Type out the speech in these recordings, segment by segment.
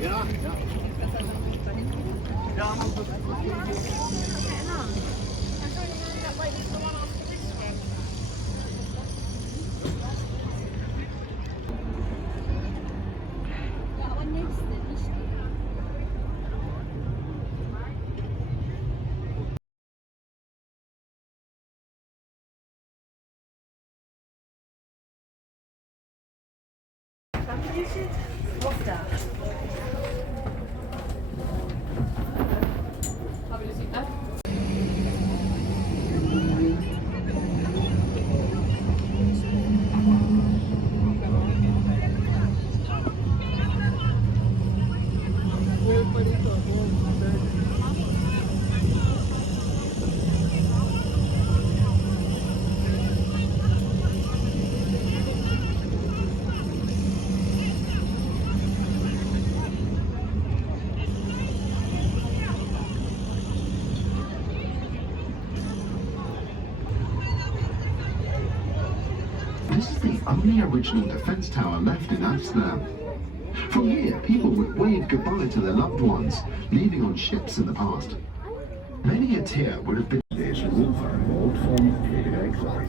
Ja, ja. Ja, This is the only original defense tower left in Amsterdam. From here, people would wave goodbye to their loved ones, leaving on ships in the past. Many a tear would have been... Deze rondvaartboot van Frederik Roy.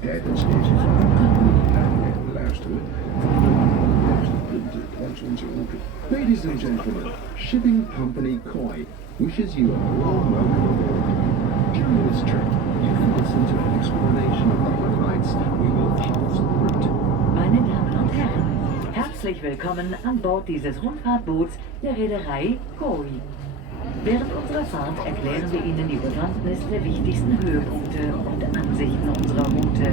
Tijdens deze vaart naar en luisteren van de belangrijkste punten langs onze route. Ladies and gentlemen, shipping company Koi wishes you a warm welcome aboard. During this trip, you can listen to an explanation of the highlights we will pass en route. Meine Damen und Herren, herzlich willkommen an Bord dieses Rundfahrtboots der Reederei Koi. Während unserer Fahrt erklären wir Ihnen die Bewandtnis der wichtigsten Höhepunkte und Ansichten unserer Route.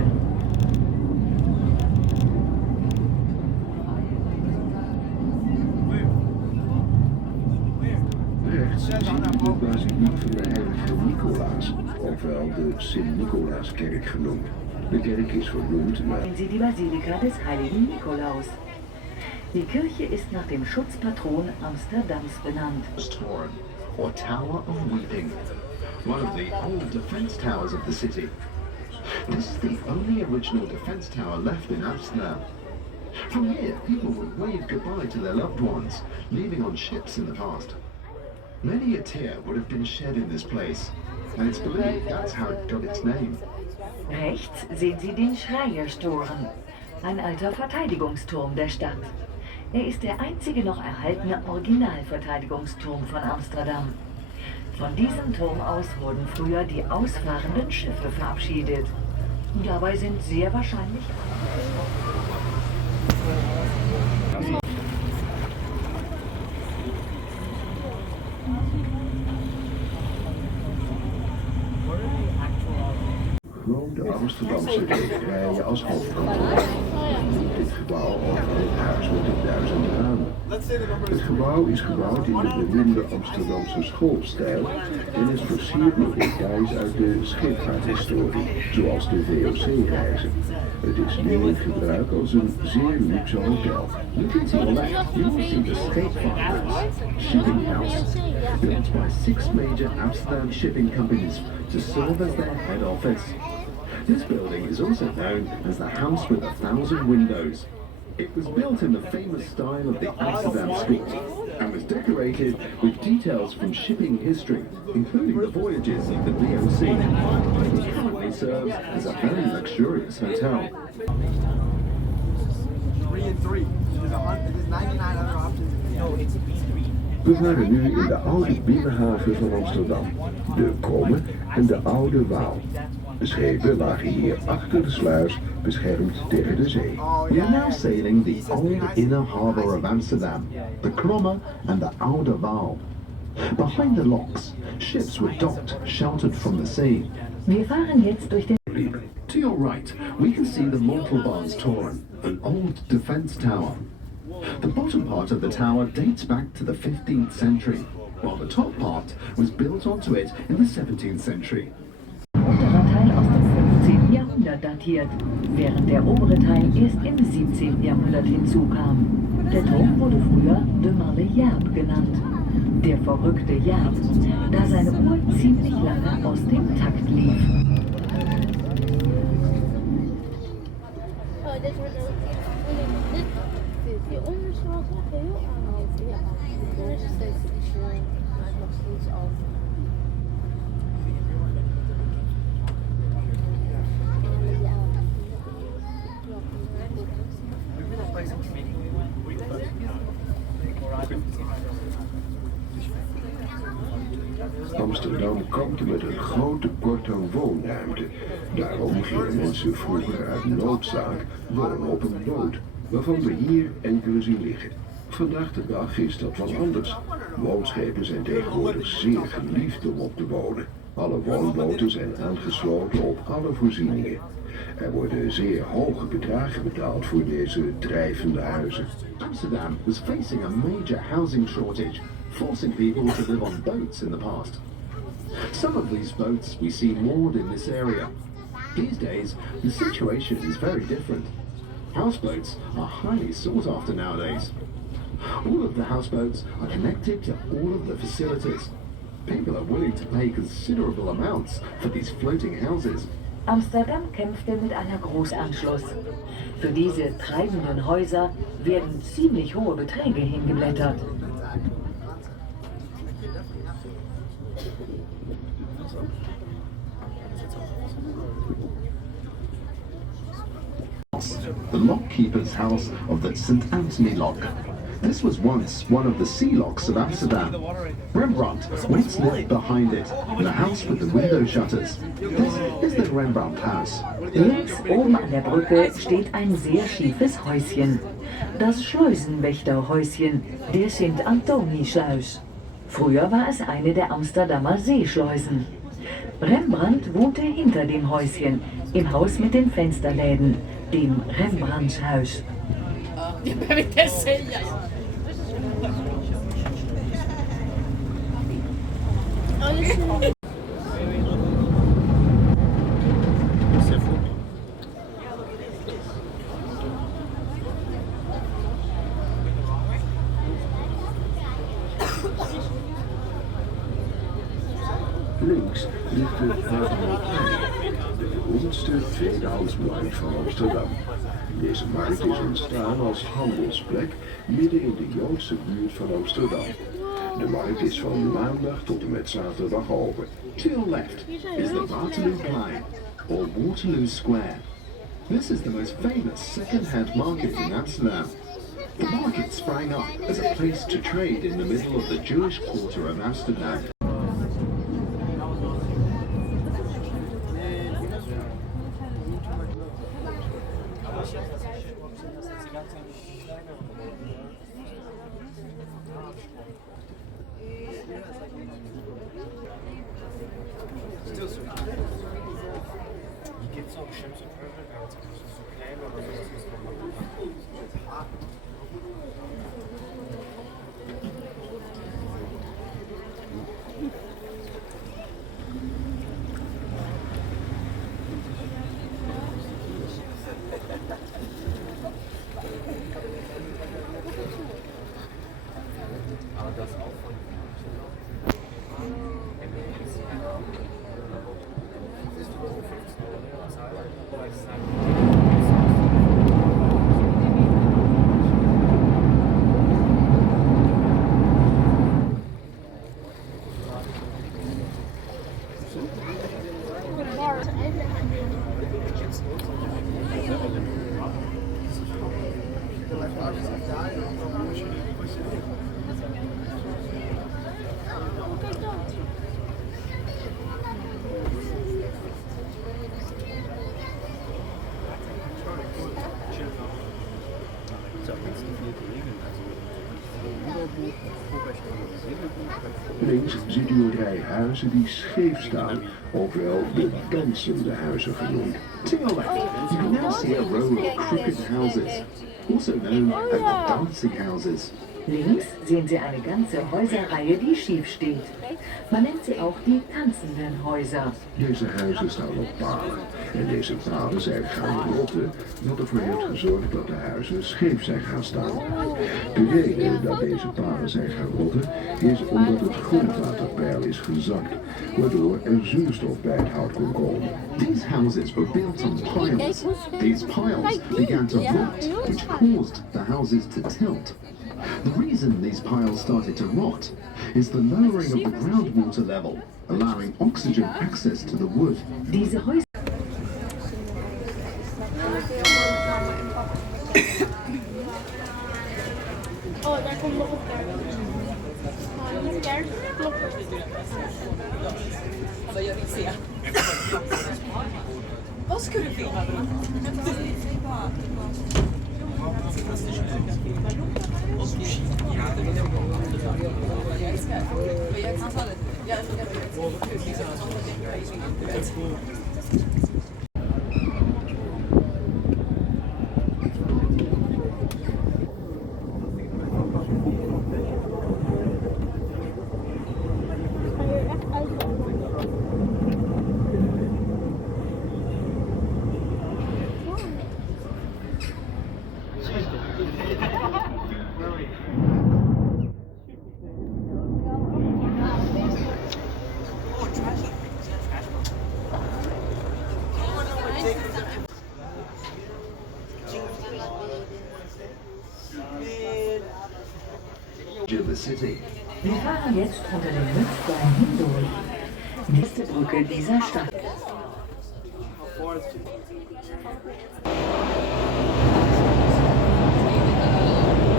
Rechts zien we de basiliek van de heilige Nicolaas, ofwel de Sint-Nicolaaskerk genoemd. De kerk is vernoemd naar... Sehen Sie die Basilika des heiligen Nikolaus. Die Kirche ist nach dem Schutzpatron Amsterdams benannt. Toren, or Tower of Weeping, one of the old defense towers of the city. This is the only original defense tower left in Amsterdam. From here, people would wave goodbye to their loved ones, leaving on ships in the past. Many a tear would have been shed in this place, and it's believed that's how it got its name. Rechts sehen Sie den Schreierstoren, ein alter Verteidigungsturm der Stadt. Er ist der einzige noch erhaltene Originalverteidigungsturm von Amsterdam. Von diesem Turm aus wurden früher die ausfahrenden Schiffe verabschiedet. Dabei sind sehr wahrscheinlich Gewoon de Amsterdamse rederijen als hoofdkantoor. Dit gebouw over het huis met de 1000 ramen. Het gebouw is gebouwd in de beroemde Amsterdamse schoolstijl en is versierd met details uit de scheepvaarthistorie, zoals de VOC-reizen. Het is nu in gebruik als een zeer luxe hotel. Look into your left, you will see the Scheepvaarters shipping house, built by 6 major Amsterdam shipping companies to serve as their head office. This building is also known as the House with 1,000 Windows. It was built in the famous style of the Amsterdam School and was decorated with details from shipping history, including the voyages of the VOC. It currently serves as a very luxurious hotel. 3 and 3. There's 99 other options. No, it's a B3. We varen nu in de oude binnenhaven van Amsterdam, de Kromme en de Oude Waal. De schepen lagen hier achter de sluis, beschermd tegen de zee. We are now sailing the old inner harbour of Amsterdam, the Kromme and the Oude Waal. Behind the locks, ships were docked, sheltered from the sea. Wir fahren jetzt durch den... To your right, we can see the Montelbaantoren, an old defence tower. The bottom part of the tower dates back to the 15th century, while the top part was built onto it in the 17th century. unterer Teil aus dem 15. Jahrhundert datiert, während der obere Teil erst im 17. Jahrhundert hinzukam. Der Turm wurde früher de Marle-Jerb genannt, der verrückte Jerb, da seine Uhr ziemlich lange aus dem Takt lief. dit wordt ook. Hieronder is wel echt heel oud. Ja, er is steeds iets maar het nog steeds al. Amsterdam kampte met een groot tekort aan woonruimte. Daarom gingen mensen vroeger uit noodzaak wonen op een boot, waarvan we hier enkele zien liggen. Vandaag de dag is dat wat anders. Woonschepen zijn tegenwoordig zeer geliefd om op te wonen. Alle woonboten zijn aangesloten op alle voorzieningen. Er worden zeer hoge bedragen betaald voor deze drijvende huizen. Amsterdam was facing a major housing shortage, forcing people to live on boats in the past. Some of these boats we see moored in this area. These days, the situation is very different. Houseboats are highly sought after nowadays. All of the houseboats are connected to all of the facilities. People are willing to pay considerable amounts for these floating houses. Amsterdam kämpfte mit einer Großanschluss. Für diese treibenden Häuser werden ziemlich hohe Beträge hingeblättert. The lockkeeper's house of the St. Anthony Lock. This was once one of the sea locks of Amsterdam. Rembrandt once lived behind it, in a house with the window shutters. This is the Rembrandt house. Links oben an der Brücke steht ein sehr schiefes Häuschen. Das Schleusenwächterhäuschen, der St. Antoni-Schluis. Früher war es eine der Amsterdamer Seeschleusen. Rembrandt wohnte hinter dem Häuschen, im Haus mit den Fensterläden, dem Rembrandtshuis. Links ligt de Rondvaart, de beroemdste tweedehandsmarkt van Amsterdam. Deze markt is ontstaan als handelsplek midden in de Joodse buurt van Amsterdam. De markt is van maandag tot en met zaterdag open. To your left is the Waterloo Plein, or Waterloo Square. This is the most famous second-hand market in Amsterdam. The market sprang up as a place to trade in the middle of the Jewish quarter of Amsterdam. Gibt es auch bestimmte Pöbel, so Pläne oder sowas, was man machen kann? Aber das auch von Links ziet u een rij huizen die scheef staan, ook wel de dansende huizen genoemd. To your left, you can now see a row of crooked houses, also known as the dancing houses. Links sehen Sie eine ganze Häuserreihe, die schief steht. Man nennt sie auch die tanzenden Häuser. Deze huizen staan op palen. En deze palen zijn gaan rotten, wat ervoor heeft gezorgd dat de huizen scheef zijn gaan staan. De reden dat deze palen zijn gaan rotten is omdat het grondwaterpeil is gezakt, waardoor er zuurstof bij het hout kon komen. These houses were built on piles. These piles began to rot, which caused the houses to tilt. The reason these piles started to rot is the lowering of the groundwater level, allowing oxygen access to the wood. Diese Häuser Oh, daar komt nog een kerk. Een kerk, klopt. Vad ska du filma? In the city. Wir fahren jetzt unter dem Hüpfbein hindurch. Nächste Brücke dieser Stadt.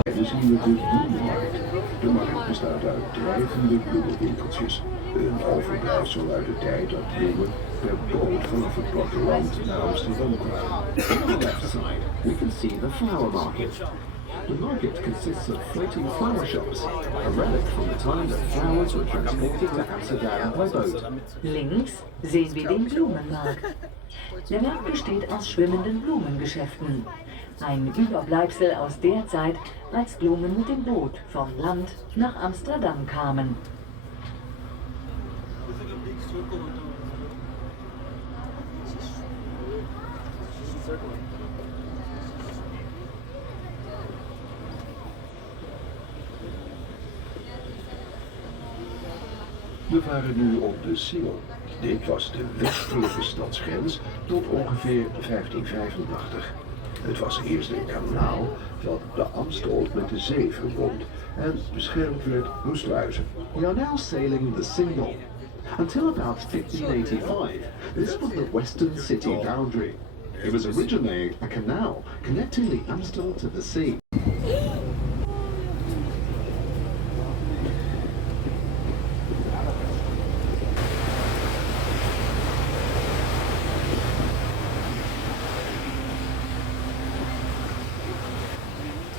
En dan zien we de Rondvaart. De markt bestaat uit drijvende bloemenwinkeltjes. Een overblijfsel uit de tijd dat bloemen per boot vanaf het platteland naar Amsterdam kwamen. On the left side, we can see the flower market. The market consists of floating flower shops, a relic from the time that flowers were transported to Amsterdam by boat. Links sehen wir den Blumenmarkt. Der Markt besteht aus schwimmenden Blumengeschäften. Ein Überbleibsel aus der Zeit, als Blumen mit dem Boot vom Land nach Amsterdam kamen. We varen nu op de Singel. Dit was de westelijke stadsgrens tot ongeveer 1585. Het was eerst een kanaal dat de Amstel met de zee verbond en beschermd werd door sluizen. We are now sailing the Single. Until about 1585, this was the western city boundary. It was originally a canal connecting the Amstel to the sea.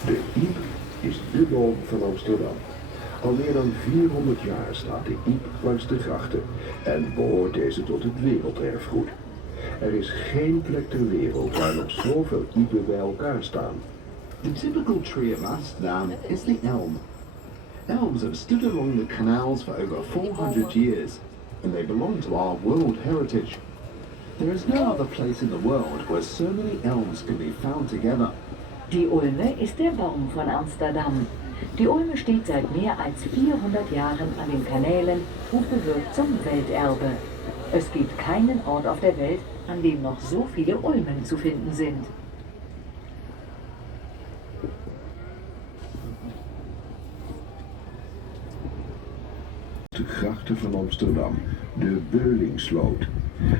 De Iep is de boom van Amsterdam. Al meer dan 400 jaar staat de Iep langs de grachten en behoort deze tot het werelderfgoed. Er is geen plek ter wereld waar nog zoveel iepen bij elkaar staan. The typical tree of Amsterdam is the elm. Elms have stood along the canals for over 400 years, and they belong to our World Heritage. There is no other place in the world where so many elms can be found together. Die Ulme ist der Baum von Amsterdam. Die Ulme steht seit mehr als 400 Jahren an den Kanälen und gehört zum Welterbe. Es gibt keinen Ort auf der Welt, an dem noch so viele Ulmen zu finden sind. De grachten van Amsterdam, de Beulingsloot.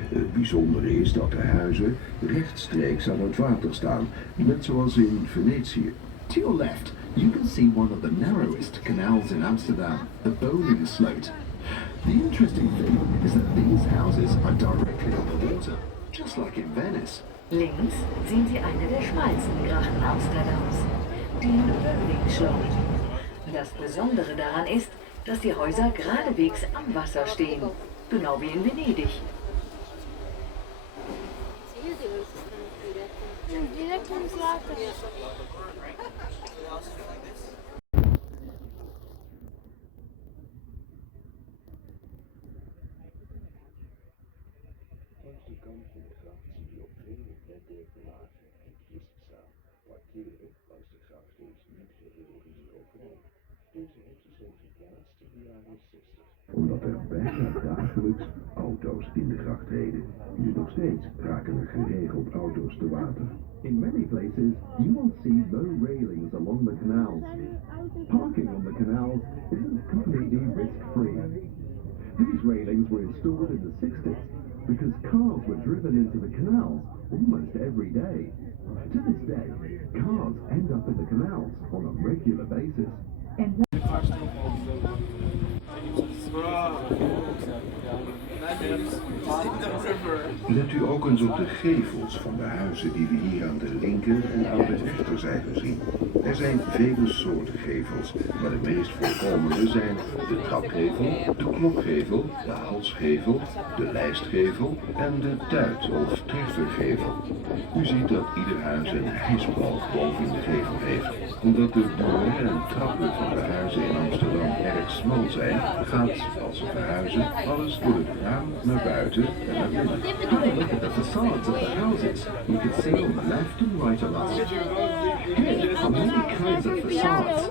Het bijzondere is dat de huizen rechtstreeks aan het water staan, net zoals in Venetië. To your left, you can see one of the narrowest canals in Amsterdam, the Beulingsloot. The interesting thing is that these houses are directly on the water, just like in Venice. Links sehen Sie eine der schmalsten Grachten Amsterdams, die Beulingsloot. Das Besondere daran ist, dass die Häuser geradewegs am Wasser stehen, genau wie in Venedig. Direct aan het water. dagelijks auto's in de grachtheden. Nu nog steeds raken er geregeld auto's te water. In many places, you will see low railings along the canals. Parking on the canals isn't completely risk-free. These railings were installed in the 60s because cars were driven into the canals almost every day. To this day, cars end up in the canals on a regular basis. Let u ook eens op de gevels van de huizen die we hier aan de linker en aan de rechterzijde zien. Er zijn vele soorten gevels, maar de meest voorkomende zijn de trapgevel, de klokgevel, de halsgevel, de lijstgevel en de duit- of trechtergevel. U ziet dat ieder huis een hijsbalk boven in de gevel heeft. Omdat de deuren en trappen van de huizen in Amsterdam erg smal zijn, gaat, als ze verhuizen, alles door het raam naar buiten en naar binnen. Have a look at the facades of the houses. You can see on the left and right of us. Here are many kinds of facades,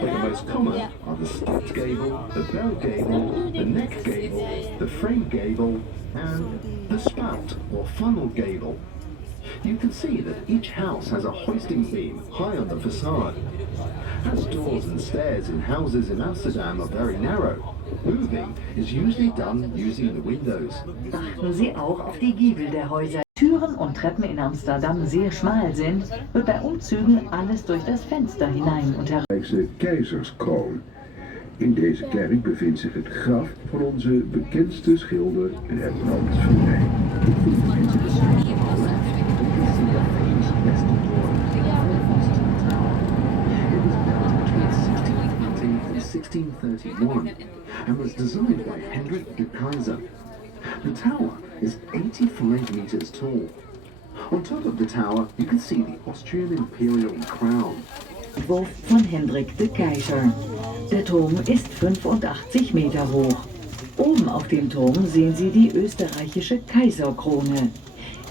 but the most common are the stepped gable, the bell gable, the neck gable, the frame gable, and the spout or funnel gable. You can see that each house has a hoisting beam high on the facade. As doors and stairs in houses in Amsterdam are very narrow, moving is usually done using the windows. Achten Sie auch auf die Giebel der Häuser. Türen und Treppen in Amsterdam sehr schmal sind, wird bei Umzügen alles durch das Fenster hinein und heraus. Keizerskroon. In deze kerk bevindt zich het graf van onze bekendste schilder Rembrandt van Rijn. In 1631 and was designed by Hendrik de Keyser. The tower is 85 meters tall. On top of the tower, you can see the Austrian imperial crown. Entwurf von Hendrik de Keyser. Der Turm ist 85 Meter hoch. Oben auf dem Turm sehen Sie die österreichische Kaiserkrone.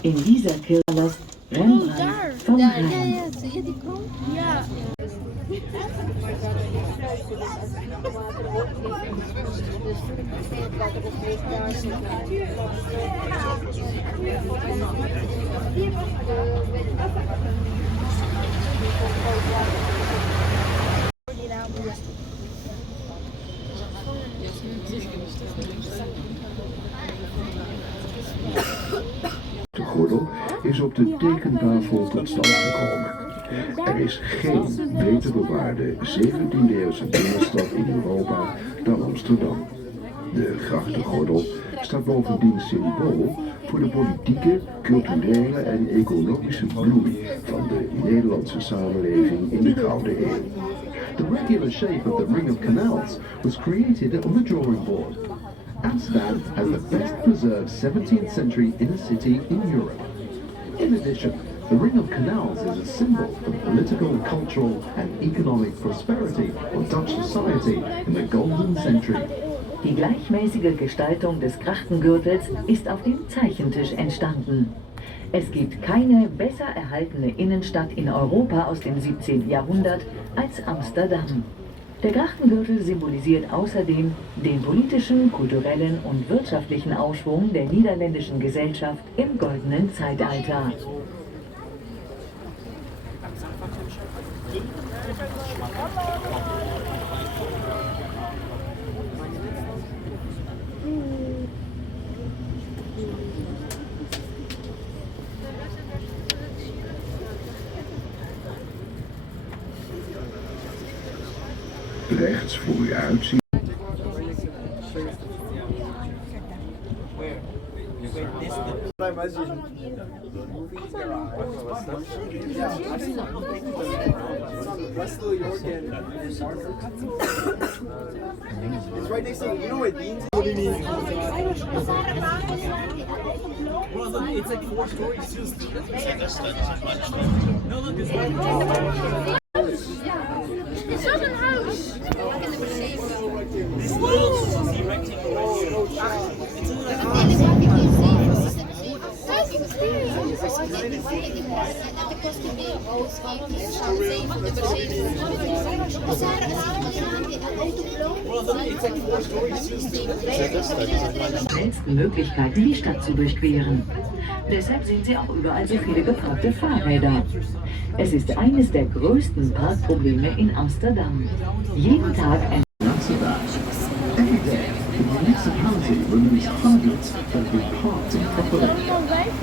In dieser Kirche lässt Rembrandt von Rijn. Zie je die kroon? Ja. De gordel is op de tekentafel tot stand gekomen. Er is geen beter bewaarde 17e-eeuwse binnenstad in Europa dan Amsterdam. De grachtengordel staat bovendien symbool voor de politieke, culturele en economische bloei van de Nederlandse samenleving in de Gouden Eeuw. The regular shape of the ring of canals was created on the drawing board. Amsterdam has the best preserved 17th century inner city in Europe. In addition, the ring of canals is a symbol of political, cultural and economic prosperity of Dutch society in the Golden Century. Die gleichmäßige Gestaltung des Grachtengürtels ist auf dem Zeichentisch entstanden. Es gibt keine besser erhaltene Innenstadt in Europa aus dem 17. Jahrhundert als Amsterdam. Der Grachtengürtel symbolisiert außerdem den politischen, kulturellen und wirtschaftlichen Aufschwung der niederländischen Gesellschaft im goldenen Zeitalter. Rechts voor u uitziet. I imagine movies that are yeah, I've seen them. It's on Russell, York, and Marker. It's right next to, you know where Dean's is? What do you mean? Well, look, it's like 4 stories too. No, look, it's like It's not een huis. this little rectangle right here. Kijk, kosten wir raus, Schnellsten Möglichkeiten, die Stadt zu durchqueren. Deshalb sehen Sie auch überall so viele geparkte Fahrräder. Es ist eines der größten Parkprobleme in Amsterdam. Jeden Tag ein Amsterdam. Every day, the municipality removes hundreds that have been parked improperly.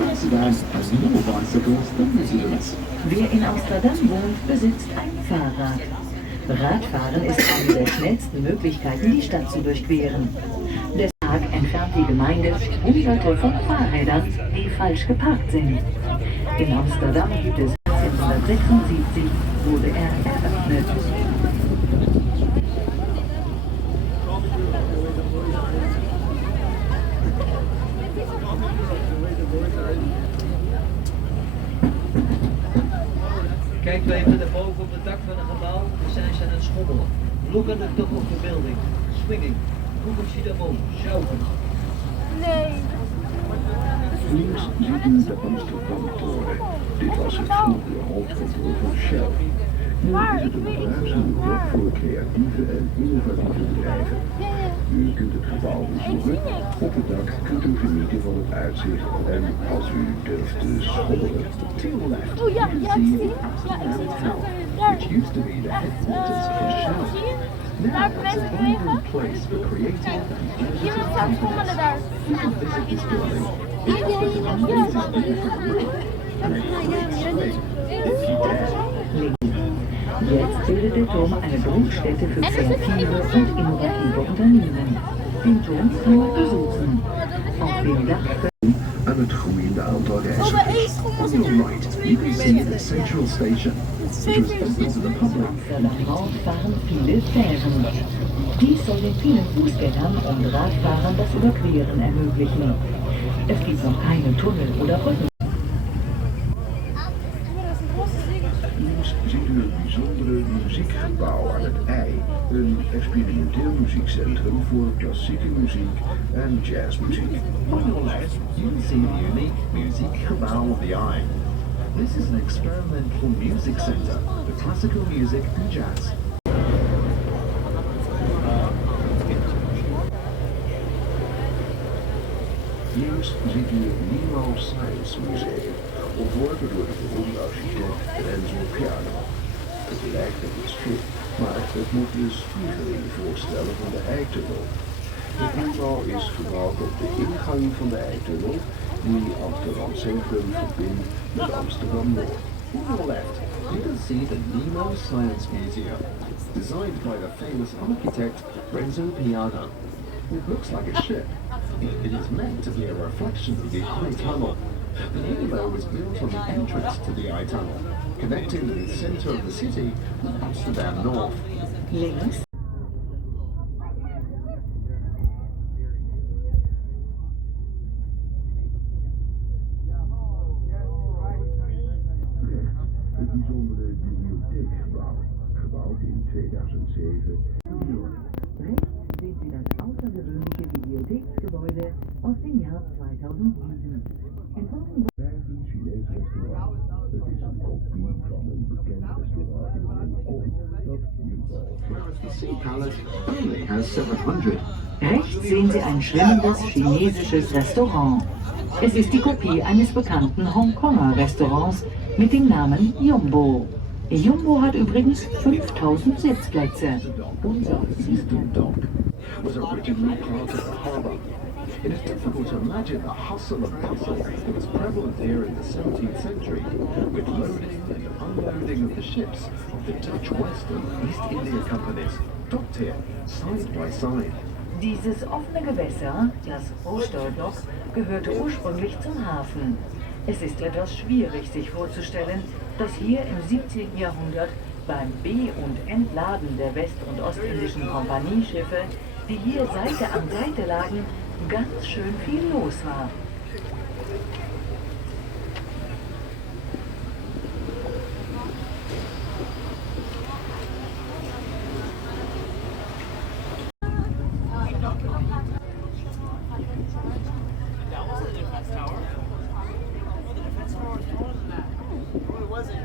Amsterdam has more bicycles than residents. Wer in Amsterdam wohnt, besitzt ein Fahrrad. Radfahren ist eine der schnellsten Möglichkeiten, die Stadt zu durchqueren. Deshalb entfernt die Gemeinde Hunderte von Fahrrädern, die falsch geparkt sind. In Amsterdam gibt es 1976 wurde er eröffnet. Kijk even naar boven op het dak van een gebouw, dan zijn ze aan het schommelen. Look at the top of the building, swinging. Guck eens daarboven, shouting. Nee. Links ziet u de Amsterdam-toren. Dit was het vroegere hoofdkantoor van Shell. Nu is het een bruisende plek voor creatieve en innovatieve bedrijven. U kunt het gebouw bezoeken. Op het dak kunt u genieten van het uitzicht en als u durft te schommelen. To your left, Oh ja, you ja, can ik see zie. Amsterdam Ja, Tower, daar. which used to be the headquarters for Shell. Now Daar it's a mensen vibrant bewegen. place for creative and innovative Iemand staat schommelen companies. daar. You can visit this building. Ja, It's ja, got an ja, amazing ja. view from the roof and a great swing if you dare. Jetzt bildet der Turm eine Brutstätte für kreative und innovative Unternehmen. Den Turm kann man besuchen. Auf dem Dach Aan het groeiende aantal reizigers. On your right, you can see the central station, which was open to the public. Amsterdam Nord fahren viele Fähren. Dies soll den vielen Fußgängern und Radfahrern das Überqueren ermöglichen. Es gibt noch keine Tunnel oder Brücken. Links ziet u een bijzondere muziekgebouw aan het IJ. Een experimenteel muziekcentrum voor klassieke muziek en jazzmuziek. On your left, you can see the unique Muziekgebouw of the Eye. This is an experimental music center for classical music and jazz. Links ziet u het Nemo Science Museum, ontworpen door de beroemde architect Renzo Piano. Het lijkt op een schip, maar het moet de spiegeling voorstellen van de Eitunnel. Het nieuwbouw is gebouwd op de ingang van de Eitunnel, die Amsterdam Centrum verbindt met Amsterdam Noord. On your left, you can see the Nemo Science Museum, designed by the famous architect Renzo Piano. It looks like a ship. It is meant to be a reflection of the Eye Tunnel. The Nemo was built on the entrance to the Eye Tunnel, connecting the center of the city with Amsterdam North. Links Het bijzondere bibliotheekgebouw, gebouwd in 2007. rechts sehen Sie das außergewöhnliche Bibliotheksgebäude aus dem Jahr 2007. Entworfen Een Chinees restaurant. Het is een kopie van een bekend restaurant in Hongkong dat hierbij. Whereas the Sea Palace only has 700. Rechts sehen Sie ein schwimmendes chinesisches Restaurant. Es ist die Kopie eines bekannten Hongkonger Restaurants mit dem Namen Jumbo. Jumbo hat übrigens 5000 Sitzplätze. Unser eastern dock was originally part of the harbour. It is difficult to imagine the hustle and bustle that was prevalent here in the 17th century, with loading and unloading of the ships of the Dutch West and East India companies, docked here, side by side. Dieses offene Gewässer, das Osterdock, gehörte ursprünglich zum Hafen. Es ist etwas schwierig sich vorzustellen, dass hier im 17. Jahrhundert beim Be- und Entladen der West- und Ostindischen Kompanieschiffe, die hier Seite an Seite lagen, ganz schön viel los war. It wasn't.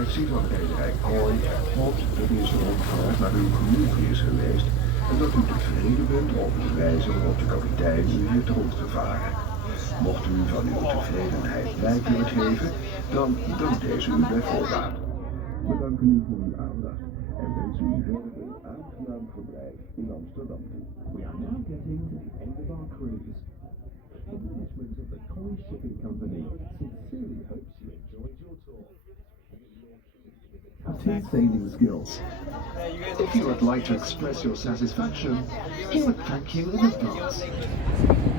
attractie van rederij Kooi hoopt dat deze rondvaart naar u genoeg is geweest en dat u tevreden bent over de wijze waarop de kapitein u heeft rondgevaren. Mocht u van uw tevredenheid blijk willen geven, dan dankt deze u bij voorbaat. We danken u voor uw aandacht en wensen u verder een aangenaam verblijf in Amsterdam toe. We are now getting to the end of our cruise. The management of the Koi Shipping Company sincerely hopes you enjoyed your tour. Captain sailing skills. If you would like to express your satisfaction, he would thank you in advance.